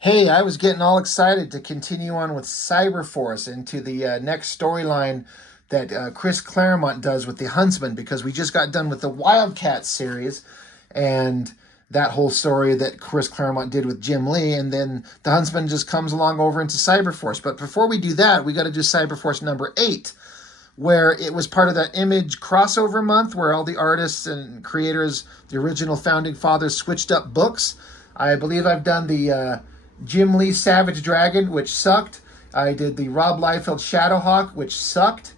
Hey, I was getting all excited to continue on with CyberForce into the next storyline that Chris Claremont does with the Huntsman because we just got done with the Wildcat series and that whole story that Chris Claremont did with Jim Lee, and then the Huntsman just comes along over into CyberForce. But before we do that, we got to do CyberForce number 8, where it was part of that Image crossover month where all the artists and creators, the original founding fathers, switched up books. I believe I've done the Jim Lee Savage Dragon, which sucked. I did the Rob Liefeld Shadowhawk, which sucked.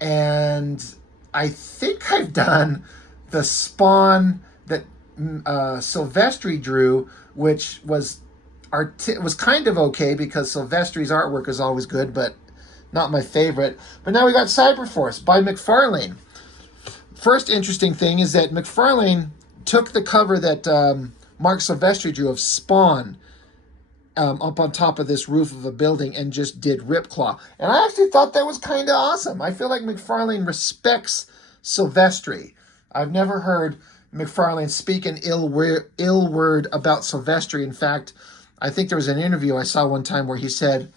And I think I've done the Spawn that Silvestri drew, which was was kind of okay because Silvestri's artwork is always good, but not my favorite. But now we got Cyberforce by McFarlane. First interesting thing is that McFarlane took the cover that Mark Silvestri drew of Spawn up on top of this roof of a building and just did Ripclaw. And I actually thought that was kind of awesome. I feel like McFarlane respects Silvestri. I've never heard McFarlane speak an ill word about Silvestri. In fact, I think there was an interview I saw one time where he said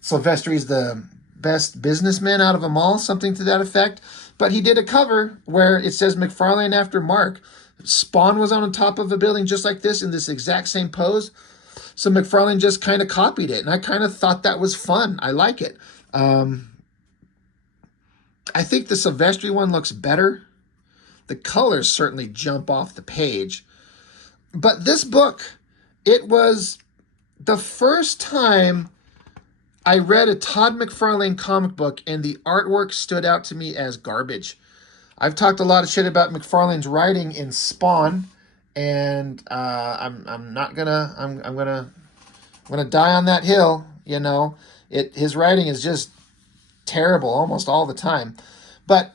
Silvestri's the best businessman out of them all, something to that effect. But he did a cover where it says McFarlane after Mark. Spawn was on top of a building just like this in this exact same pose. So McFarlane just kind of copied it, and I kind of thought that was fun. I like it. I think the Silvestri one looks better. The colors certainly jump off the page. But this book, it was the first time I read a Todd McFarlane comic book and the artwork stood out to me as garbage. I've talked a lot of shit about McFarlane's writing in Spawn, and I'm gonna die on that hill. You know, his writing is just terrible almost all the time. But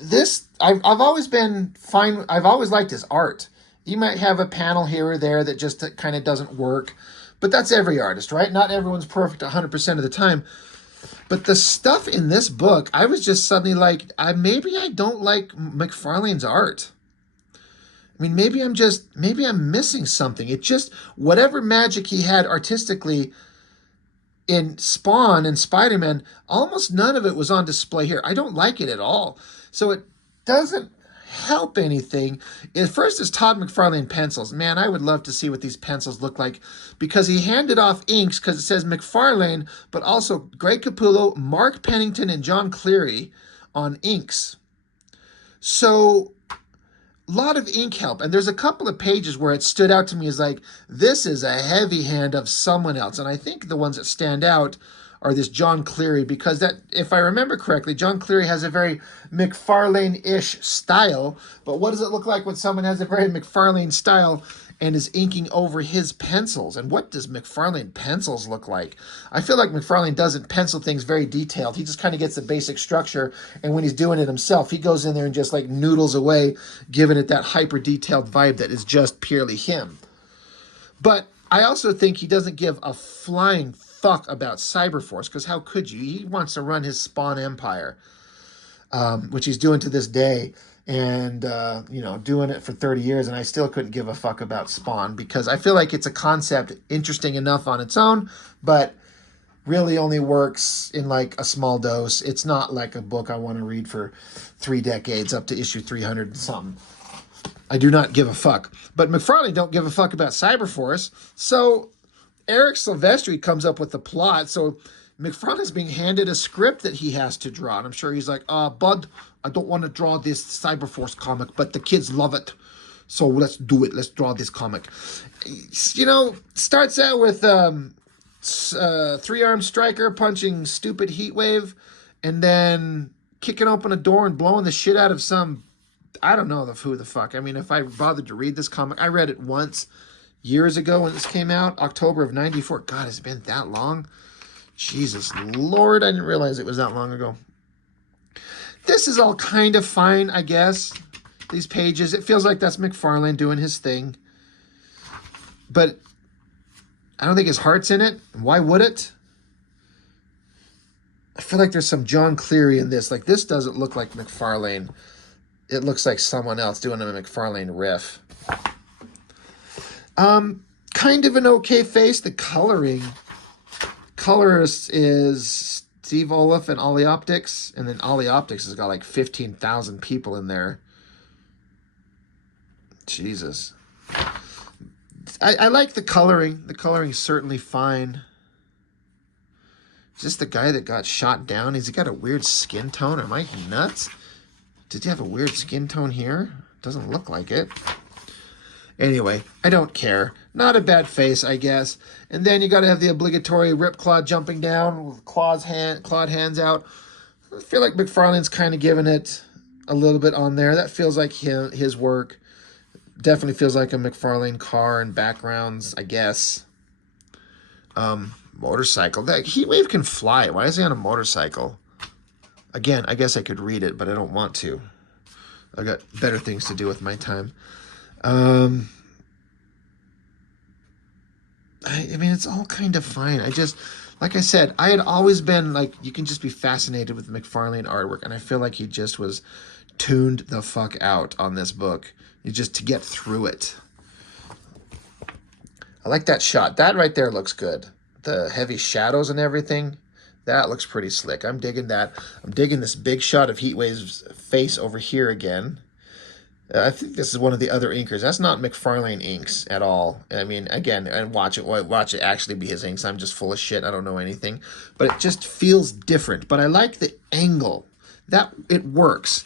this, I've always been fine. I've always liked his art. You might have a panel here or there that just kind of doesn't work, but that's every artist, right? Not everyone's perfect 100% of the time. But the stuff in this book, I was just suddenly like, maybe I don't like McFarlane's art. I mean, maybe I'm missing something. It just, whatever magic he had artistically in Spawn and Spider-Man, almost none of it was on display here. I don't like it at all. So it doesn't help anything. At first, it's Todd McFarlane pencils. Man, I would love to see what these pencils look like because he handed off inks because it says McFarlane, but also Greg Capullo, Mark Pennington, and John Cleary on inks. So a lot of ink help. And there's a couple of pages where it stood out to me as like, this is a heavy hand of someone else. And I think the ones that stand out are this John Cleary, because that, if I remember correctly, John Cleary has a very McFarlane-ish style. But what does it look like when someone has a very McFarlane style and is inking over his pencils? And what does McFarlane pencils look like? I feel like McFarlane doesn't pencil things very detailed. He just kind of gets the basic structure, and when he's doing it himself, he goes in there and just like noodles away, giving it that hyper-detailed vibe that is just purely him. But I also think he doesn't give a flying fuck about Cyberforce, because how could you? He wants to run his Spawn empire, which he's doing to this day, and doing it for 30 years, and I still couldn't give a fuck about Spawn because I feel like it's a concept interesting enough on its own, but really only works in like a small dose. It's not like a book I want to read for 3 decades up to issue 300 and something. I do not give a fuck. But McFarlane don't give a fuck about Cyberforce, so Eric Silvestri comes up with the plot. So McFarlane's being handed a script that he has to draw. And I'm sure he's like, Bud, I don't want to draw this Cyberforce comic, but the kids love it. So let's do it. Let's draw this comic. Starts out with three-armed striker punching stupid Heatwave and then kicking open a door and blowing the shit out of some, I don't know who the fuck. I mean, if I bothered to read this comic, I read it once years ago when this came out, October of 94. God, has it been that long? Jesus Lord, I didn't realize it was that long ago. This is all kind of fine, I guess. These pages, it feels like that's McFarlane doing his thing. But I don't think his heart's in it. Why would it? I feel like there's some John Cleary in this. Like, this doesn't look like McFarlane. It looks like someone else doing a McFarlane riff. kind of an okay face. The colorist is Steve Olaf and Ollie Optics, and then Ollie Optics has got like 15,000 people in there. Jesus. I like the coloring. The coloring's certainly fine. Is this the guy that got shot down? Has he got a weird skin tone? Am I nuts? Did he have a weird skin tone here? Doesn't look like it. Anyway, I don't care. Not a bad face, I guess. And then you got to have the obligatory Ripclaw jumping down with clawed hands out. I feel like McFarlane's kind of giving it a little bit on there. That feels like his work. Definitely feels like a McFarlane car and backgrounds, I guess. Motorcycle. That Heatwave can fly. Why is he on a motorcycle? Again, I guess I could read it, but I don't want to. I've got better things to do with my time. I mean, it's all kind of fine. Like I said, I had always been like, you can just be fascinated with McFarlane artwork, and I feel like he just was tuned the fuck out on this book. Just to get through it. I like that shot. That right there looks good. The heavy shadows and everything. That looks pretty slick. I'm digging that. I'm digging this big shot of Heatwave's face over here again. I think this is one of the other inkers. That's not McFarlane inks at all. I mean, again, and watch it actually be his inks. I'm just full of shit. I don't know anything. But it just feels different. But I like the angle. That it works.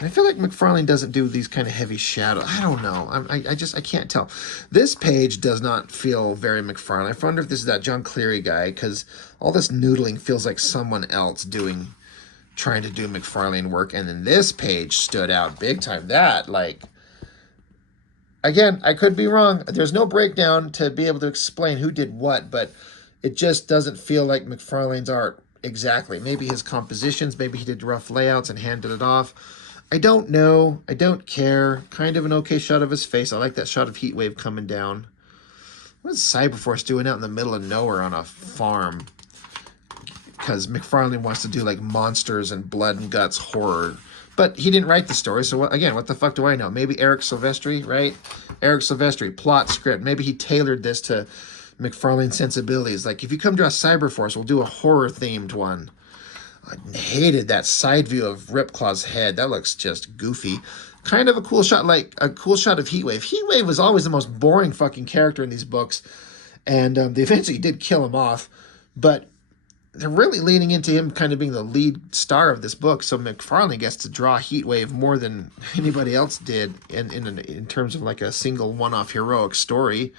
I feel like McFarlane doesn't do these kind of heavy shadows. I don't know. I can't tell. This page does not feel very McFarlane. I wonder if this is that John Cleary guy, because all this noodling feels like someone else trying to do McFarlane work. And then this page stood out big time. That, like, again, I could be wrong. There's no breakdown to be able to explain who did what, but it just doesn't feel like McFarlane's art exactly. Maybe his compositions, maybe he did rough layouts and handed it off. I don't know. I don't care. Kind of an okay shot of his face. I like that shot of Heatwave coming down. What is CyberForce doing out in the middle of nowhere on a farm? Because McFarlane wants to do like monsters and blood and guts horror. But he didn't write the story, so again, what the fuck do I know? Maybe Eric Silvestri, right? Eric Silvestri, plot, script. Maybe he tailored this to McFarlane sensibilities. Like, if you come to a CyberForce, we'll do a horror-themed one. I hated that side view of Ripclaw's head. That looks just goofy. Kind of a cool shot, like a cool shot of Heatwave. Heatwave was always the most boring fucking character in these books, and they eventually did kill him off, but they're really leaning into him kind of being the lead star of this book, so McFarlane gets to draw Heatwave more than anybody else did in terms of like a single one-off heroic story.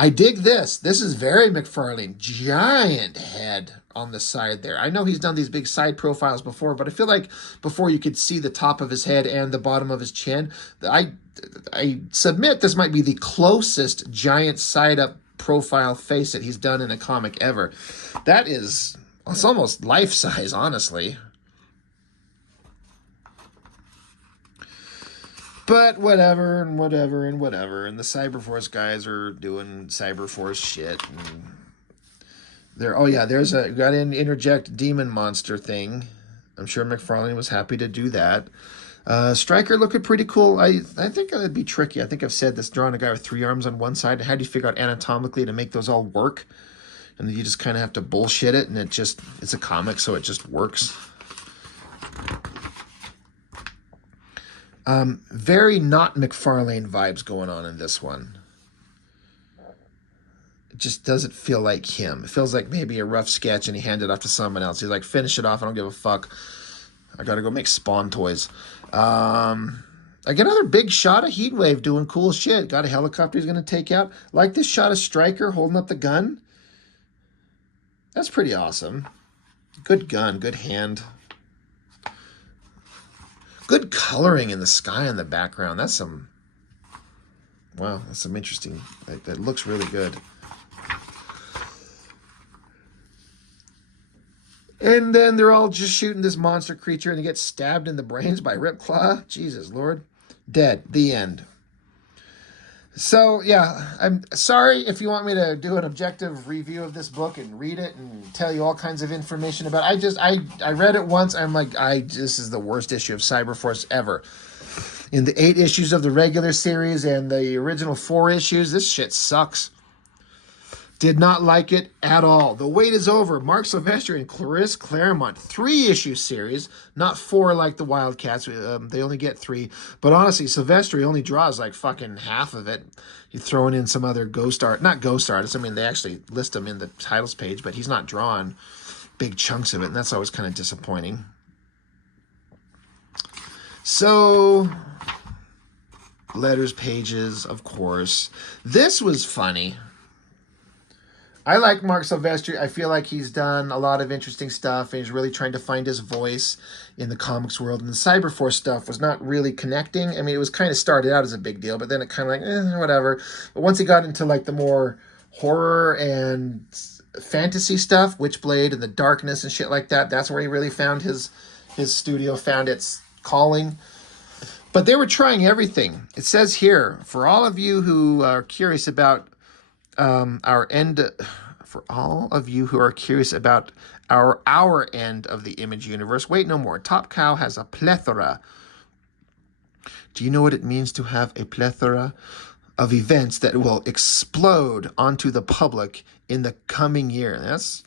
I dig this. This is very McFarlane. Giant head on the side there. I know he's done these big side profiles before, but I feel like before you could see the top of his head and the bottom of his chin. I submit this might be the closest giant side-up profile face that he's done in a comic ever. It's almost life-size, honestly. But whatever, and whatever, and whatever. And the CyberForce guys are doing CyberForce shit. And there's a got to interject demon monster thing. I'm sure McFarlane was happy to do that. Stryker looking pretty cool. I think it'd be tricky. I think I've said this, drawing a guy with 3 arms on one side. How do you figure out anatomically to make those all work? And then you just kind of have to bullshit it, and it's a comic, so it just works. Very not McFarlane vibes going on in this one. It just doesn't feel like him. It feels like maybe a rough sketch and he handed it off to someone else. He's like, finish it off. I don't give a fuck. I gotta go make Spawn toys. I get another big shot of Heatwave doing cool shit. Got a helicopter he's gonna take out. Like this shot of Stryker holding up the gun. That's pretty awesome. Good gun, good hand. Good coloring in the sky in the background. That's some interesting. That looks really good. And then they're all just shooting this monster creature, and he gets stabbed in the brains by Ripclaw. Jesus Lord. Dead. The end. So, yeah, I'm sorry if you want me to do an objective review of this book and read it and tell you all kinds of information about it. I read it once. I'm like, this is the worst issue of CyberForce ever. in the 8 issues of the regular series and the original 4 issues. This shit sucks. Did not like it at all. The Wait is Over. Mark Silvestri and Clarisse Claremont. 3-issue series, not 4 like the Wildcats. They only get 3. But honestly, Silvestri only draws like fucking half of it. You're throwing in some other ghost art. Not ghost artists. I mean, they actually list them in the titles page, but he's not drawing big chunks of it. And that's always kind of disappointing. So, letters pages, of course. This was funny. I like Mark Silvestri. I feel like he's done a lot of interesting stuff, and he's really trying to find his voice in the comics world. And the CyberForce stuff was not really connecting. I mean, it was kind of started out as a big deal, but then it kind of like, whatever. But once he got into like the more horror and fantasy stuff, Witchblade and the darkness and shit like that, that's where he really found his studio, found its calling. But they were trying everything. It says here, for all of you who are curious about our end of the Image universe, wait no more. Top Cow has a plethora. Do you know what it means to have a plethora of events that will explode onto the public in the coming year? That's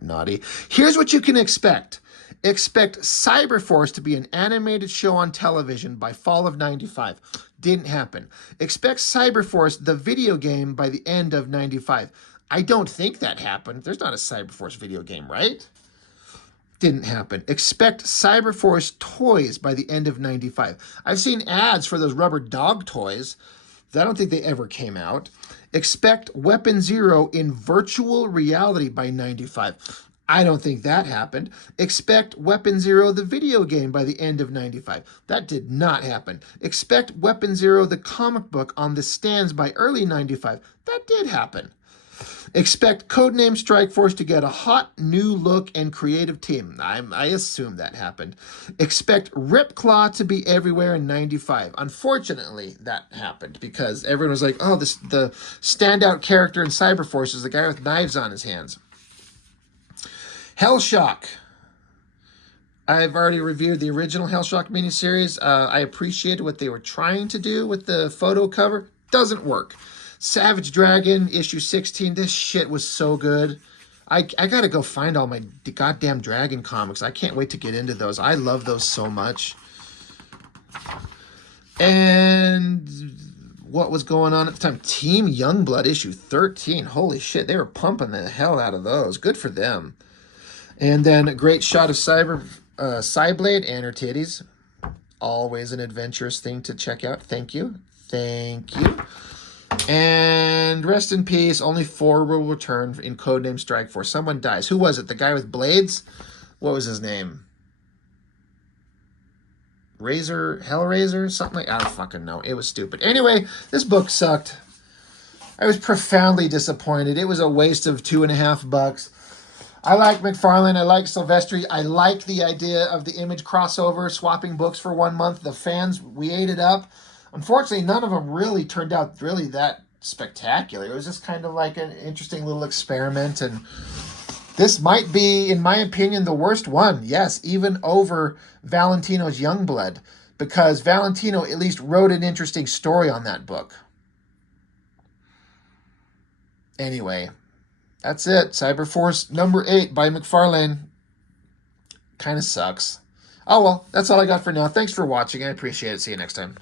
naughty. Here's what you can expect. Expect CyberForce to be an animated show on television by fall of 95. Didn't happen. Expect CyberForce, the video game, by the end of 95. I don't think that happened. There's not a CyberForce video game, right? Didn't happen. Expect CyberForce toys by the end of 95. I've seen ads for those rubber dog toys. I don't think they ever came out. Expect Weapon Zero in virtual reality by 95. I don't think that happened. Expect Weapon Zero, the video game, by the end of 95. That did not happen. Expect Weapon Zero, the comic book, on the stands by early 95. That did happen. Expect Codename Strikeforce to get a hot new look and creative team. I assume that happened. Expect Ripclaw to be everywhere in 95. Unfortunately, that happened because everyone was like, oh, the standout character in CyberForce is the guy with knives on his hands. Hellshock. I've already reviewed the original Hellshock miniseries. I appreciated what they were trying to do with the photo cover. Doesn't work. Savage Dragon, issue 16. This shit was so good. I gotta go find all my goddamn Dragon comics. I can't wait to get into those. I love those so much. And what was going on at the time? Team Youngblood, issue 13. Holy shit, they were pumping the hell out of those. Good for them. And then a great shot of Cyblade and her titties. Always an adventurous thing to check out. Thank you. Thank you. And rest in peace. Only 4 will return in Codename Strikeforce. Someone dies. Who was it? The guy with blades? What was his name? Hellraiser? Something like, I don't fucking know. It was stupid. Anyway, this book sucked. I was profoundly disappointed. It was a waste of $2.50. I like McFarlane. I like Silvestri. I like the idea of the Image crossover, swapping books for 1 month. The fans, we ate it up. Unfortunately, none of them really turned out really that spectacular. It was just kind of like an interesting little experiment. And this might be, in my opinion, the worst one. Yes, even over Valentino's Youngblood. Because Valentino at least wrote an interesting story on that book. Anyway, that's it. CyberForce number 8 by McFarlane. Kind of sucks. Oh well, that's all I got for now. Thanks for watching. I appreciate it. See you next time.